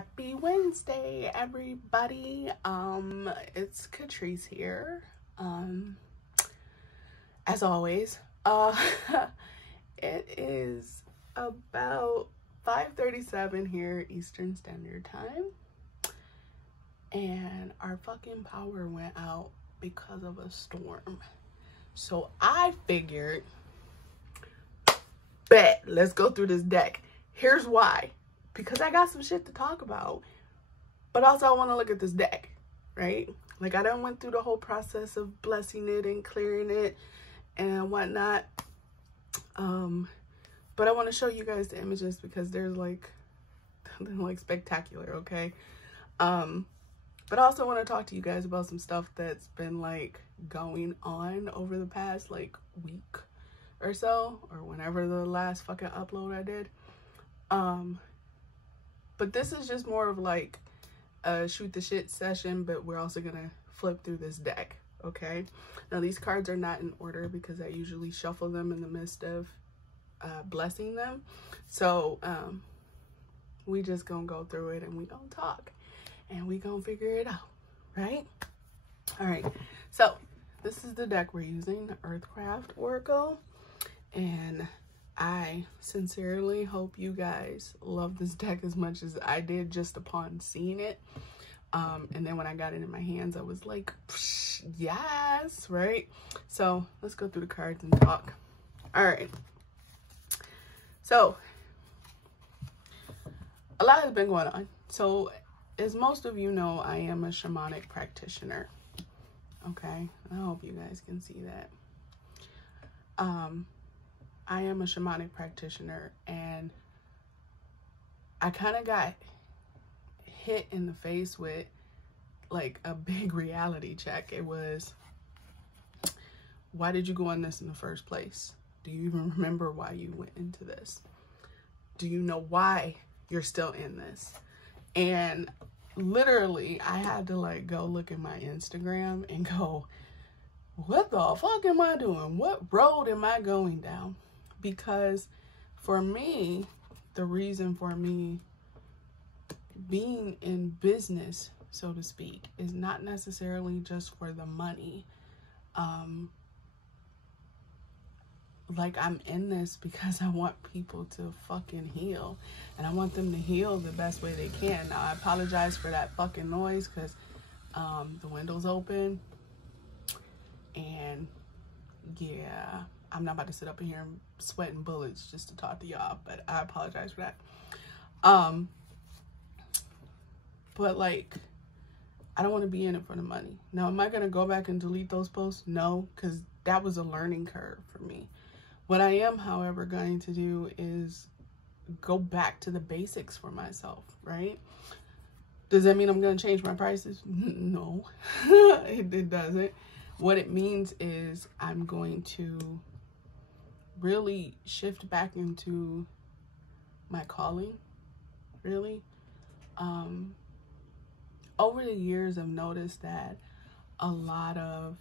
Happy Wednesday, everybody. It's Catrice here. As always, it is about 5:37 here Eastern Standard Time, and our fucking power went out because of a storm. So I figured, bet, let's go through this deck. Here's why. Because I got some shit to talk about, but also I want to look at this deck, right? Like, I done went through the whole process of blessing it and clearing it and whatnot. But I want to show you guys the images because they're like spectacular, okay? But I also want to talk to you guys about some stuff that's been like going on over the past like week or so, or whenever the last fucking upload I did. But this is just more of like a shoot the shit session, but we're also gonna flip through this deck, okay? Now these cards are not in order because I usually shuffle them in the midst of blessing them. So we just gonna go through it and we gonna talk and we gonna figure it out, right? All right, so this is the deck we're using, the Earthcraft Oracle, and I sincerely hope you guys love this deck as much as I did just upon seeing it. And then when I got it in my hands, I was like, yes, right? So let's go through the cards and talk. All right. So a lot has been going on. So as most of you know, I am a shamanic practitioner. Okay. I hope you guys can see that. I am a shamanic practitioner, and I kind of got hit in the face with like a big reality check. It was, why did you go on this in the first place? Do you even remember why you went into this? Do you know why you're still in this? And literally I had to like go look at my Instagram and go, what the fuck am I doing? What road am I going down? Because for me, the reason for me being in business, so to speak, is not necessarily just for the money. Like, I'm in this because I want people to fucking heal, and I want them to heal the best way they can. Now, I apologize for that fucking noise because the window's open, and yeah, I'm not about to sit up in here sweating bullets just to talk to y'all, but I apologize for that. But like, I don't want to be in it for the money. Now, am I going to go back and delete those posts? No, because that was a learning curve for me. What I am, however, going to do is go back to the basics for myself, right? Does that mean I'm going to change my prices? No, it doesn't. What it means is I'm going to really shift back into my calling, really. Over the years, I've noticed that a lot of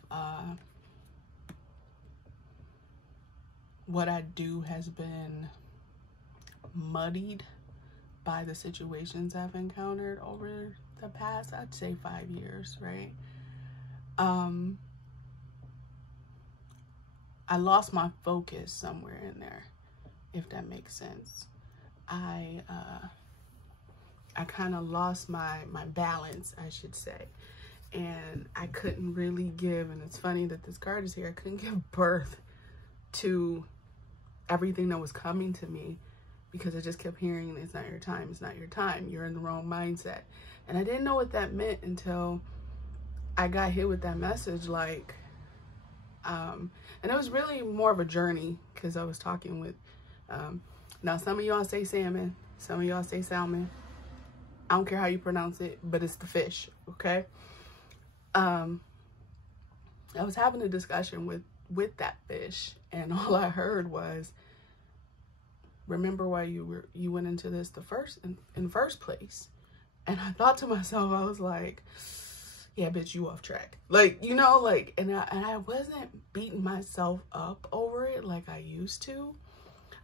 what I do has been muddied by the situations I've encountered over the past, I'd say 5 years, right? I lost my focus somewhere in there, if that makes sense. I kind of lost my balance, I should say. And I couldn't really give, and it's funny that this card is here, I couldn't give birth to everything that was coming to me because I just kept hearing, it's not your time, it's not your time, you're in the wrong mindset. And I didn't know what that meant until I got hit with that message, like, and it was really more of a journey because I was talking with, now some of y'all say salmon, some of y'all say salmon. I don't care how you pronounce it, but it's the fish, okay? I was having a discussion with that fish, and all I heard was, remember why you went into this in the first place? And I thought to myself, I was like, yeah, bitch, you off track. Like, you know, like, and I wasn't beating myself up over it like I used to.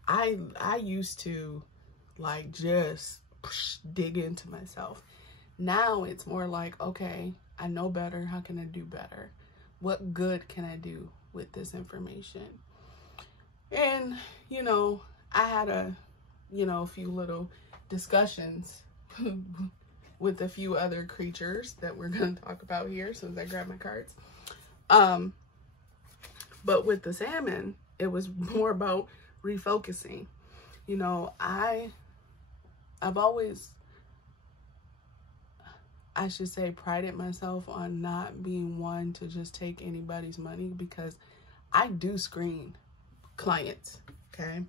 I used to like just dig into myself. Now it's more like, okay, I know better. How can I do better? What good can I do with this information? And, you know, I had a few little discussions with a few other creatures that we're going to talk about here as soon as I grab my cards. But with the salmon, it was more about refocusing. You know, I've always, I should say, prided myself on not being one to just take anybody's money, because I do screen clients, okay?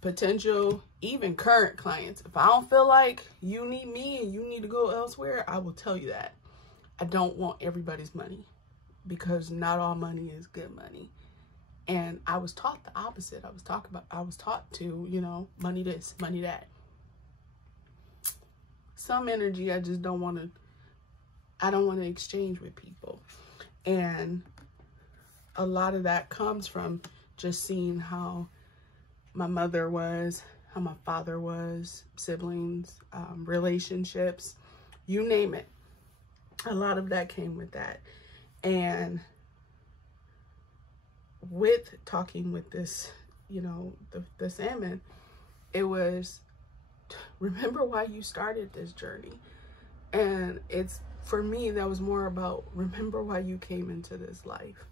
Potential, even current clients. If I don't feel like you need me and you need to go elsewhere, I will tell you that. I don't want everybody's money, because not all money is good money. And I was taught the opposite. I was taught to, you know, money this, money that. Some energy I just don't want to, I don't want to exchange with people. And a lot of that comes from just seeing how my mother was, how my father was, siblings, relationships, you name it. A lot of that came with that. And with talking with this, you know, the salmon, it was, remember why you started this journey. And it's, for me, that was more about, remember why you came into this life.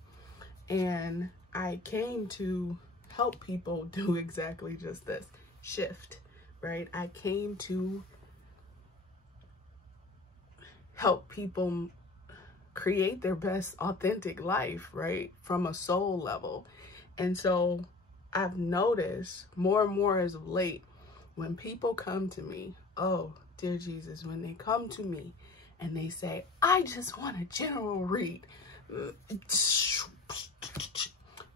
And I came to help people do exactly just this, shift, right? I came to help people create their best authentic life, right? From a soul level. And so I've noticed more and more as of late, when people come to me, oh, dear Jesus, when they come to me and they say, I just want a general read.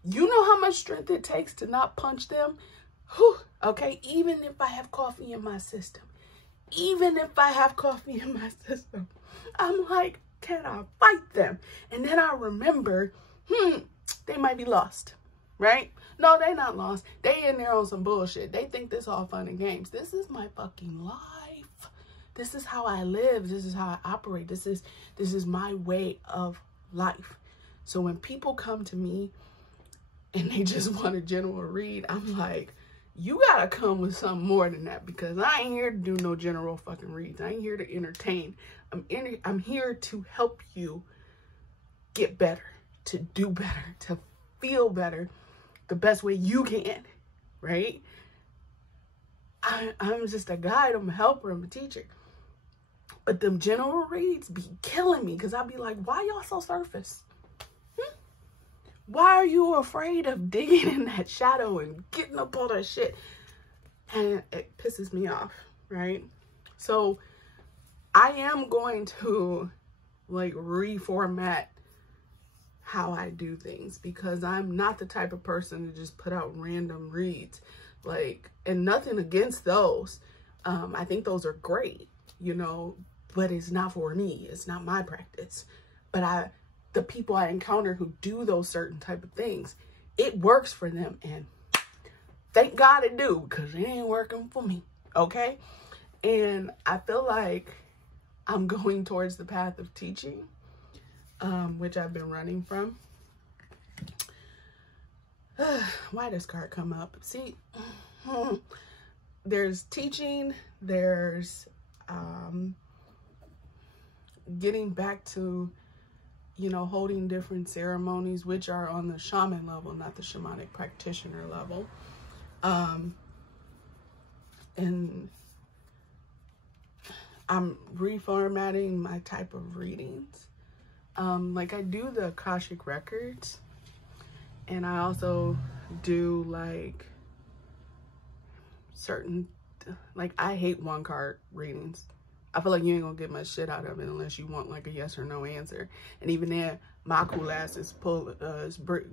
You know how much strength it takes to not punch them? Whew, okay, even if I have coffee in my system, I'm like, can I fight them? And then I remember, they might be lost, right? No, they not lost. They in there on some bullshit. They think this all fun and games. This is my fucking life. This is how I live. This is how I operate. This is my way of life. So when people come to me and they just want a general read, I'm like, you gotta come with something more than that, because I ain't here to do no general fucking reads. I ain't here to entertain. I'm here to help you get better, to do better, to feel better the best way you can, right? I'm just a guide. I'm a helper. I'm a teacher. But them general reads be killing me, because I'll be like, why y'all so surface? Why are you afraid of digging in that shadow and getting up all that shit? And it pisses me off, right? So I am going to like reformat how I do things, because I'm not the type of person to just put out random reads. Like, and nothing against those. I think those are great, you know, but it's not for me. It's not my practice. But the people I encounter who do those certain type of things, it works for them, and thank God it do, because it ain't working for me, okay? And I feel like I'm going towards the path of teaching, which I've been running from. Why does card come up? See, there's teaching, there's getting back to, you know, holding different ceremonies, which are on the shaman level, not the shamanic practitioner level. And I'm reformatting my type of readings. Like I do the Akashic records, and I also do like certain, like I hate one card readings. I feel like you ain't gonna get much shit out of it unless you want like a yes or no answer. And even then, my cool ass is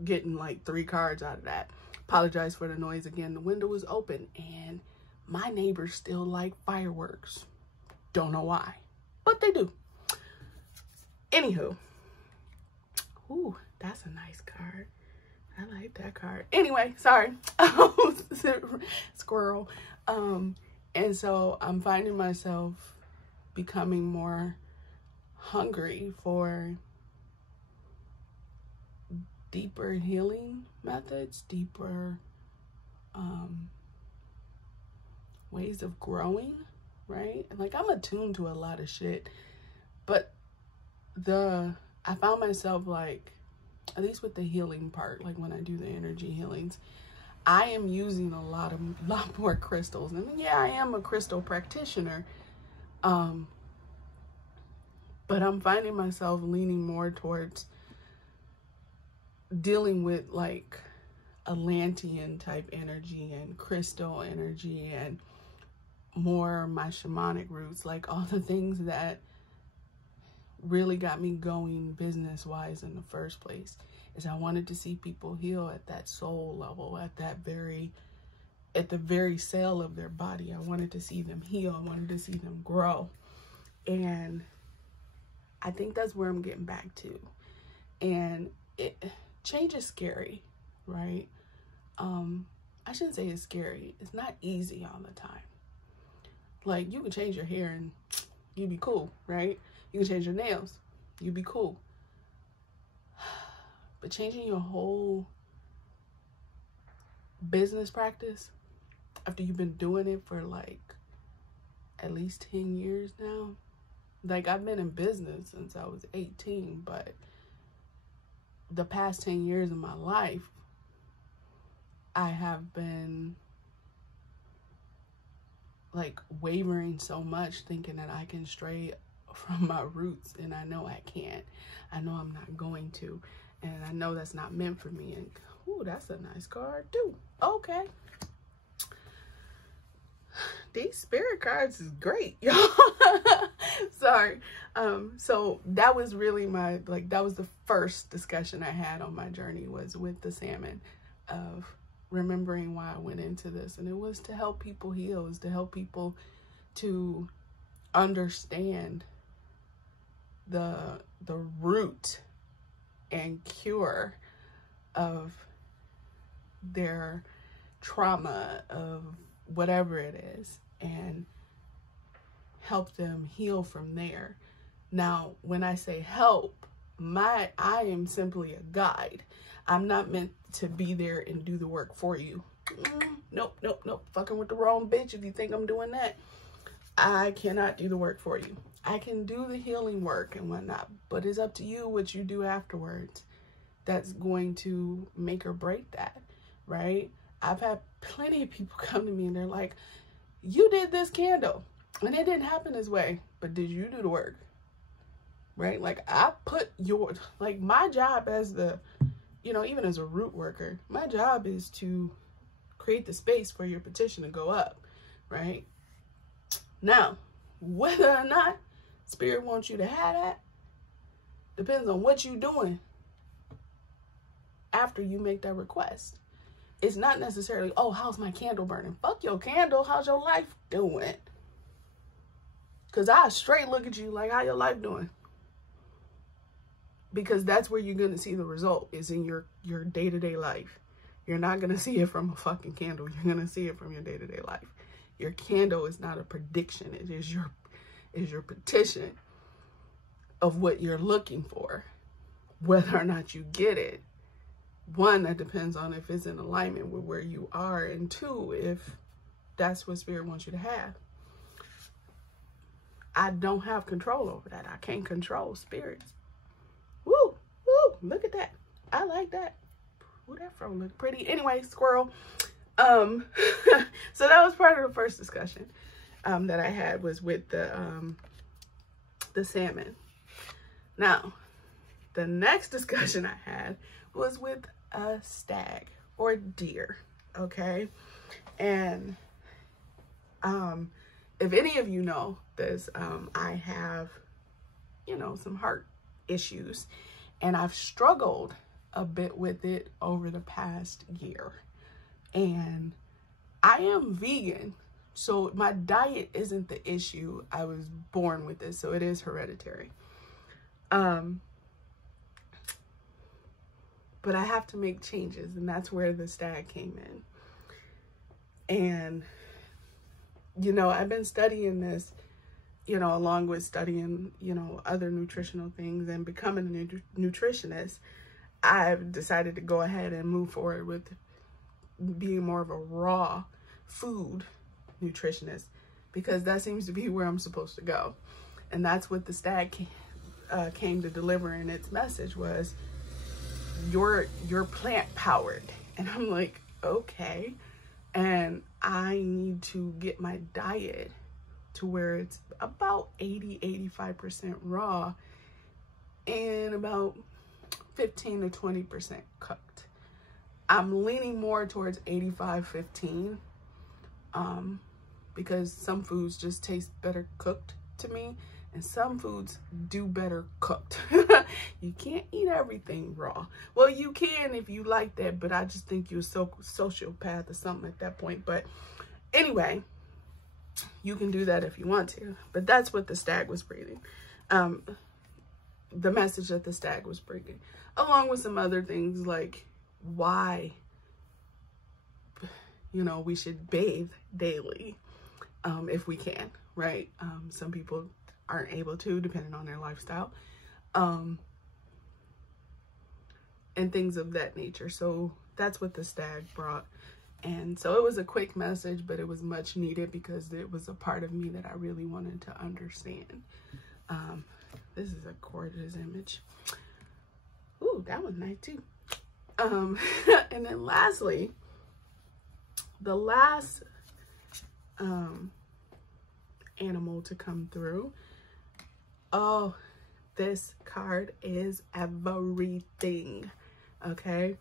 getting like 3 cards out of that. Apologize for the noise again. The window was open and my neighbors still like fireworks. Don't know why, but they do. Anywho, ooh, that's a nice card. I like that card. Anyway, sorry, squirrel. And so I'm finding myself becoming more hungry for deeper healing methods, deeper ways of growing, right? Like, I'm attuned to a lot of shit, but I found myself, like, at least with the healing part, like when I do the energy healings, I am using a lot more crystals. And yeah, I am a crystal practitioner, but I'm finding myself leaning more towards dealing with like Atlantean type energy and crystal energy and more my shamanic roots, like all the things that really got me going business wise in the first place. Is I wanted to see people heal at that soul level, at the very cell of their body. I wanted to see them heal. I wanted to see them grow. And I think that's where I'm getting back to. And change is scary, right? I shouldn't say it's scary. It's not easy all the time. Like, you can change your hair and you'd be cool, right? You can change your nails. You'd be cool. But changing your whole business practice after you've been doing it for like at least 10 years now. Like, I've been in business since I was 18, but the past 10 years of my life, I have been like wavering so much, thinking that I can stray from my roots, and I know I can't. I know I'm not going to, and I know that's not meant for me. And ooh, that's a nice card too. Okay, these spirit cards is great, y'all. Sorry. So that was really that was the first discussion I had on my journey, was with the salmon, of remembering why I went into this. And it was to help people heal. It was to help people to understand the root and cure of their trauma, of whatever it is, and help them heal from there. Now, when I say help, I am simply a guide. I'm not meant to be there and do the work for you. Nope. Fucking with the wrong bitch if you think I'm doing that. I cannot do the work for you. I can do the healing work and whatnot, but it's up to you what you do afterwards. That's going to make or break that, right? I've had plenty of people come to me and they're like, you did this candle and it didn't happen this way, but did you do the work? Right? Like, I put my job as even as a root worker, my job is to create the space for your petition to go up, right? Now, whether or not Spirit wants you to have that depends on what you're doing after you make that request. It's not necessarily, oh, how's my candle burning? Fuck your candle. How's your life doing? Because I straight look at you like, how your life doing? Because that's where you're going to see the result, is in your day-to-day life. You're not going to see it from a fucking candle. You're going to see it from your day-to-day life. Your candle is not a prediction. It is your petition of what you're looking for. Whether or not you get it, one, that depends on if it's in alignment with where you are, and two, if that's what Spirit wants you to have. I don't have control over that. I can't control spirits. Woo, look at that. I like that. Ooh, that fro look pretty. Anyway, squirrel. So that was part of the first discussion that I had, was with the salmon. Now, the next discussion I had was with a stag or deer, okay? And if any of you know this, I have, some heart issues, and I've struggled a bit with it over the past year. And I am vegan, so my diet isn't the issue. I was born with this, so it is hereditary. But I have to make changes, and that's where the stag came in. And you know, I've been studying this, you know, along with studying, you know, other nutritional things and becoming a nutritionist. I've decided to go ahead and move forward with being more of a raw food nutritionist, because that seems to be where I'm supposed to go. And that's what the stag came to deliver in its message, was you're plant powered. And I'm like, okay. And I need to get my diet to where it's about 80-85% raw and about 15 to 20% cooked. I'm leaning more towards 85-15 because some foods just taste better cooked to me, and some foods do better cooked. You can't eat everything raw. Well, you can if you like that, but I just think you're a sociopath or something at that point. But anyway, you can do that if you want to. But that's what the stag was bringing. The message that the stag was bringing, along with some other things like why, you know, we should bathe daily if we can, right? Some people aren't able to, depending on their lifestyle, and things of that nature. So that's what the stag brought. And so it was a quick message, but it was much needed because it was a part of me that I really wanted to understand. This is a gorgeous image. Ooh, that one's nice too. And then lastly, the last animal to come through. Oh, this card is everything. Okay.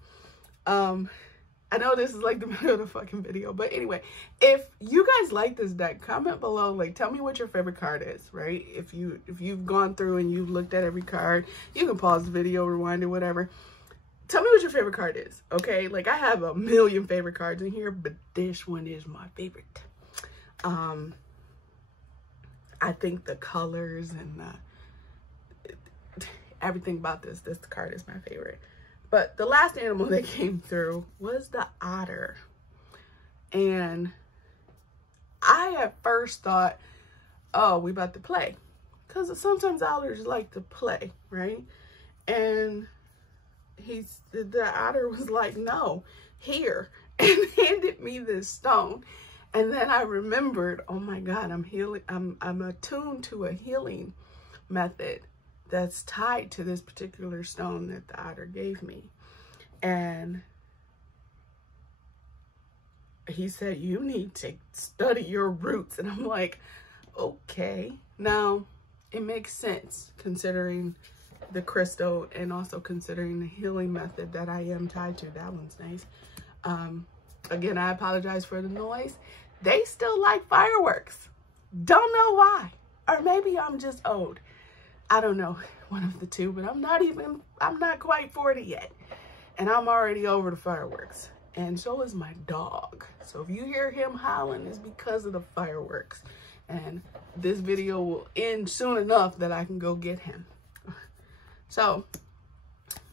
I know this is like the middle of the fucking video, but anyway, if you guys like this deck, comment below, like, tell me what your favorite card is, right? If you've gone through and you've looked at every card, you can pause the video, rewind it, whatever. Tell me what your favorite card is, okay? Like, I have a million favorite cards in here, but this one is my favorite. I think the colors and everything about this card is my favorite. But the last animal that came through was the otter. And I at first thought, oh, we about to play. Because sometimes otters like to play, right? And the otter was like, no, here. And handed me this stone. And then I remembered, oh my God, I'm attuned to a healing method that's tied to this particular stone that the otter gave me. And he said, you need to study your roots. And I'm like, okay. Now, it makes sense considering the crystal and also considering the healing method that I am tied to. That one's nice. Again, I apologize for the noise. They still like fireworks. Don't know why. Or maybe I'm just old. I don't know, one of the two, but I'm not quite 40 yet. And I'm already over the fireworks. And so is my dog. So if you hear him howling, it's because of the fireworks. And this video will end soon enough that I can go get him. So,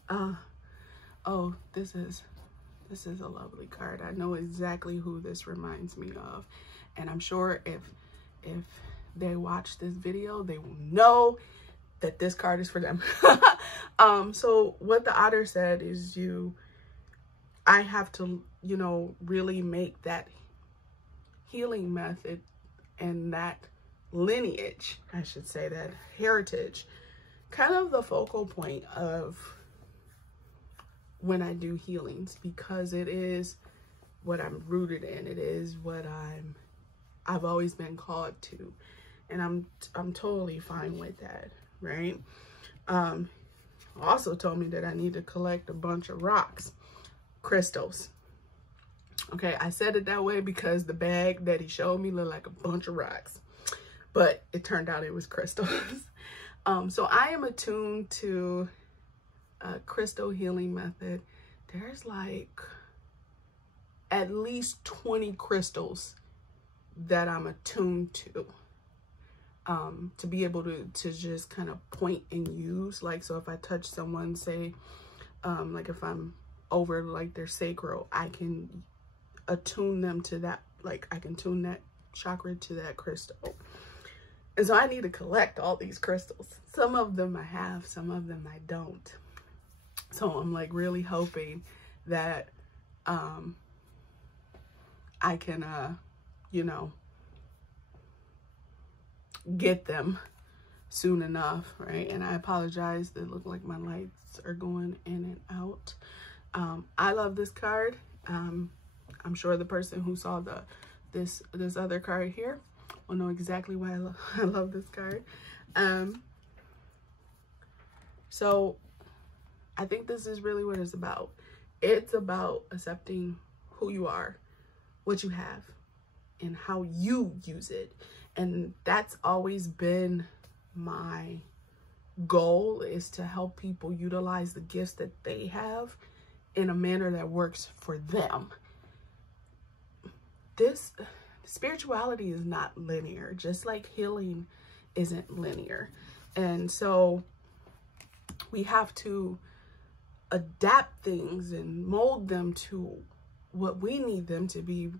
oh, this is a lovely card. I know exactly who this reminds me of. And I'm sure if they watch this video, they will know that this card is for them. So what the otter said is I have to, you know, really make that healing method and that lineage, I should say, that heritage, kind of the focal point of when I do healings, because it is what I'm rooted in. It is what I've always been called to, and I'm totally fine with that, right? Also told me that I need to collect a bunch of rocks, crystals. Okay, I said it that way because the bag that he showed me looked like a bunch of rocks, but it turned out it was crystals. So I am attuned to a crystal healing method. There's like at least 20 crystals that I'm attuned to be able to just kind of point and use. Like, so if I touch someone, say, like if I'm over like their sacral, I can attune them to that. Like I can tune that chakra to that crystal. And so I need to collect all these crystals. Some of them I have, some of them I don't. So I'm like really hoping that I can, you know, get them soon enough, right? And I apologize, they look like my lights are going in and out. I love this card. I'm sure the person who saw this other card here will know exactly why I love this card. So I think this is really what it's about. It's about accepting who you are, what you have, and how you use it. And that's always been my goal, is to help people utilize the gifts that they have in a manner that works for them. This spirituality is not linear, just like healing isn't linear. And so we have to adapt things and mold them to what we need them to be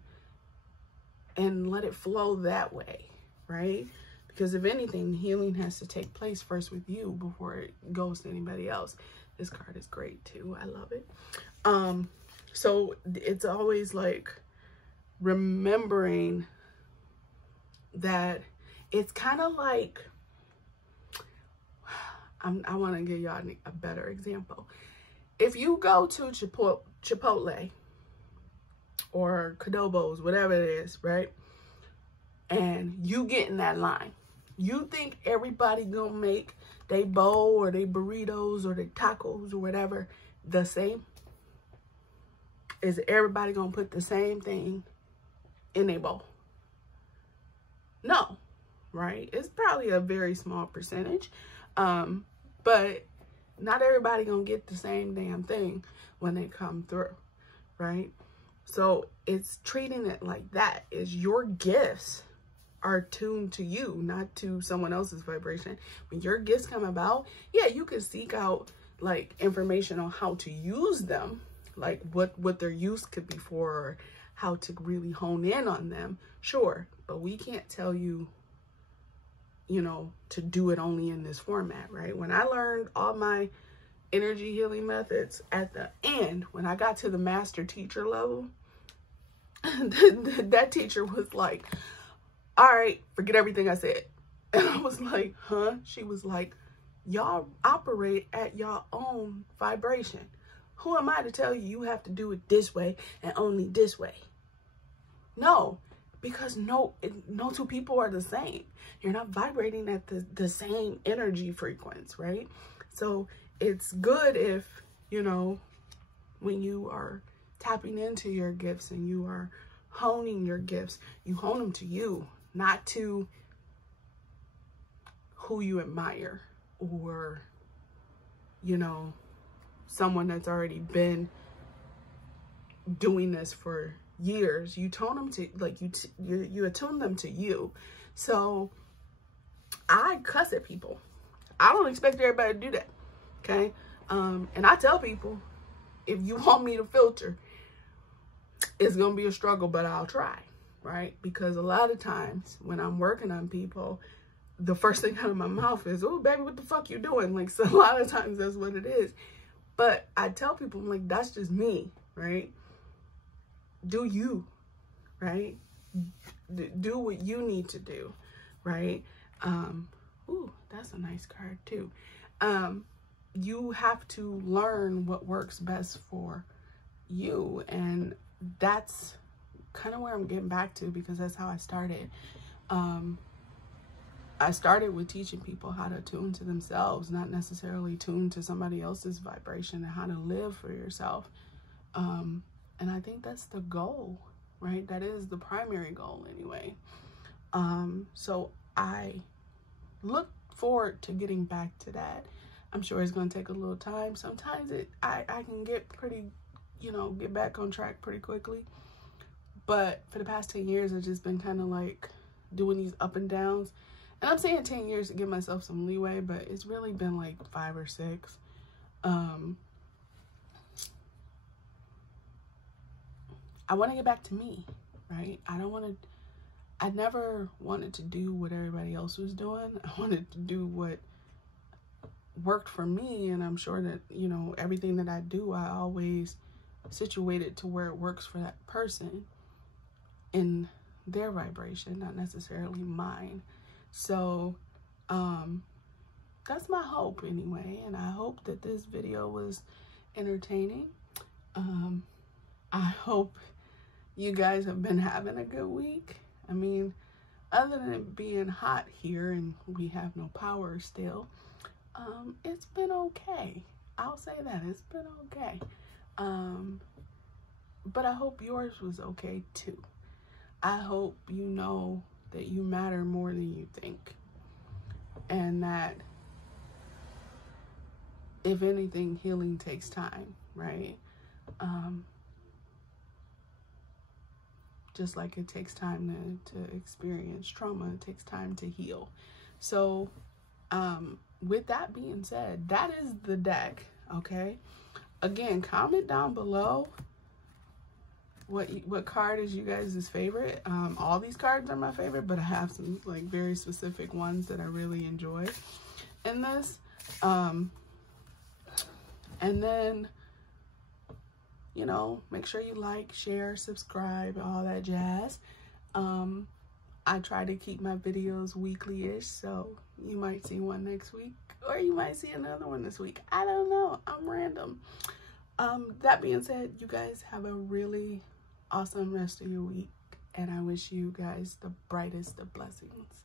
and let it flow that way, right? Because if anything, healing has to take place first with you before it goes to anybody else. This card is great too. I love it. So it's always like remembering that it's kind of like, I want to give y'all a better example. If you go to Chipotle or Cadobos, whatever it is, right? And you get in that line, you think everybody gonna make they bowl or they burritos or they tacos or whatever the same? Is everybody gonna put the same thing in their bowl? No, right? It's probably a very small percentage, but not everybody gonna get the same damn thing when they come through, right? So it's treating it like that. Is your gifts are tuned to you, not to someone else's vibration. When your gifts come about, yeah, you can seek out like information on how to use them, like what their use could be for, or how to really hone in on them. Sure, but we can't tell you, you know, to do it only in this format, right? When I learned all my energy healing methods at the end, when I got to the master teacher level, that teacher was like, all right, forget everything I said. And I was like, huh? She was like, y'all operate at your own vibration. Who am I to tell you you have to do it this way and only this way? No, because no two people are the same. You're not vibrating at the same energy frequency, right? So it's good if, you know, when you are tapping into your gifts and you are honing your gifts, you hone them to you, not to who you admire or, you know, someone that's already been doing this for years. You tone them to, like, you attune them to you. So I cuss at people. I don't expect everybody to do that, okay? And I tell people, if you want me to filter, it's gonna be a struggle, but I'll try, right? Because a lot of times when I'm working on people, the first thing out of my mouth is, oh, baby, what the fuck you doing? Like, so a lot of times that's what it is. But I tell people, I'm like, that's just me, right? Do you, right? Do what you need to do, right? Ooh, that's a nice card too. You have to learn what works best for you. And that's kind of where I'm getting back to, because that's how I started. I started with teaching people how to tune to themselves, not necessarily tune to somebody else's vibration, and how to live for yourself. And I think that's the goal, right? That is the primary goal anyway. So I look forward to getting back to that. I'm sure it's going to take a little time. Sometimes I can get pretty, you know, get back on track pretty quickly. But for the past 10 years, I've just been kind of like doing these up and downs. And I'm saying 10 years to give myself some leeway, but it's really been like 5 or 6. I want to get back to me, right? I don't want to, I never wanted to do what everybody else was doing. I wanted to do what worked for me, and I'm sure that, you know, everything that I do, I always situate it to where it works for that person in their vibration, not necessarily mine. So that's my hope anyway, and I hope that this video was entertaining. I hope you guys have been having a good week. I mean, other than it being hot here and we have no power still, it's been okay. I'll say that, it's been okay. But I hope yours was okay too. I hope you know that you matter more than you think, and that if anything, healing takes time, right? Just like it takes time to experience trauma, it takes time to heal. So with that being said, that is the deck, okay? Again, comment down below what card is you guys' favorite. All these cards are my favorite, but I have some like very specific ones that I really enjoy in this. And then, you know, make sure you like, share, subscribe, all that jazz. I try to keep my videos weekly-ish, so you might see one next week, or you might see another one this week. I don't know. I'm random. That being said, you guys have a really awesome rest of your week, and I wish you guys the brightest of blessings.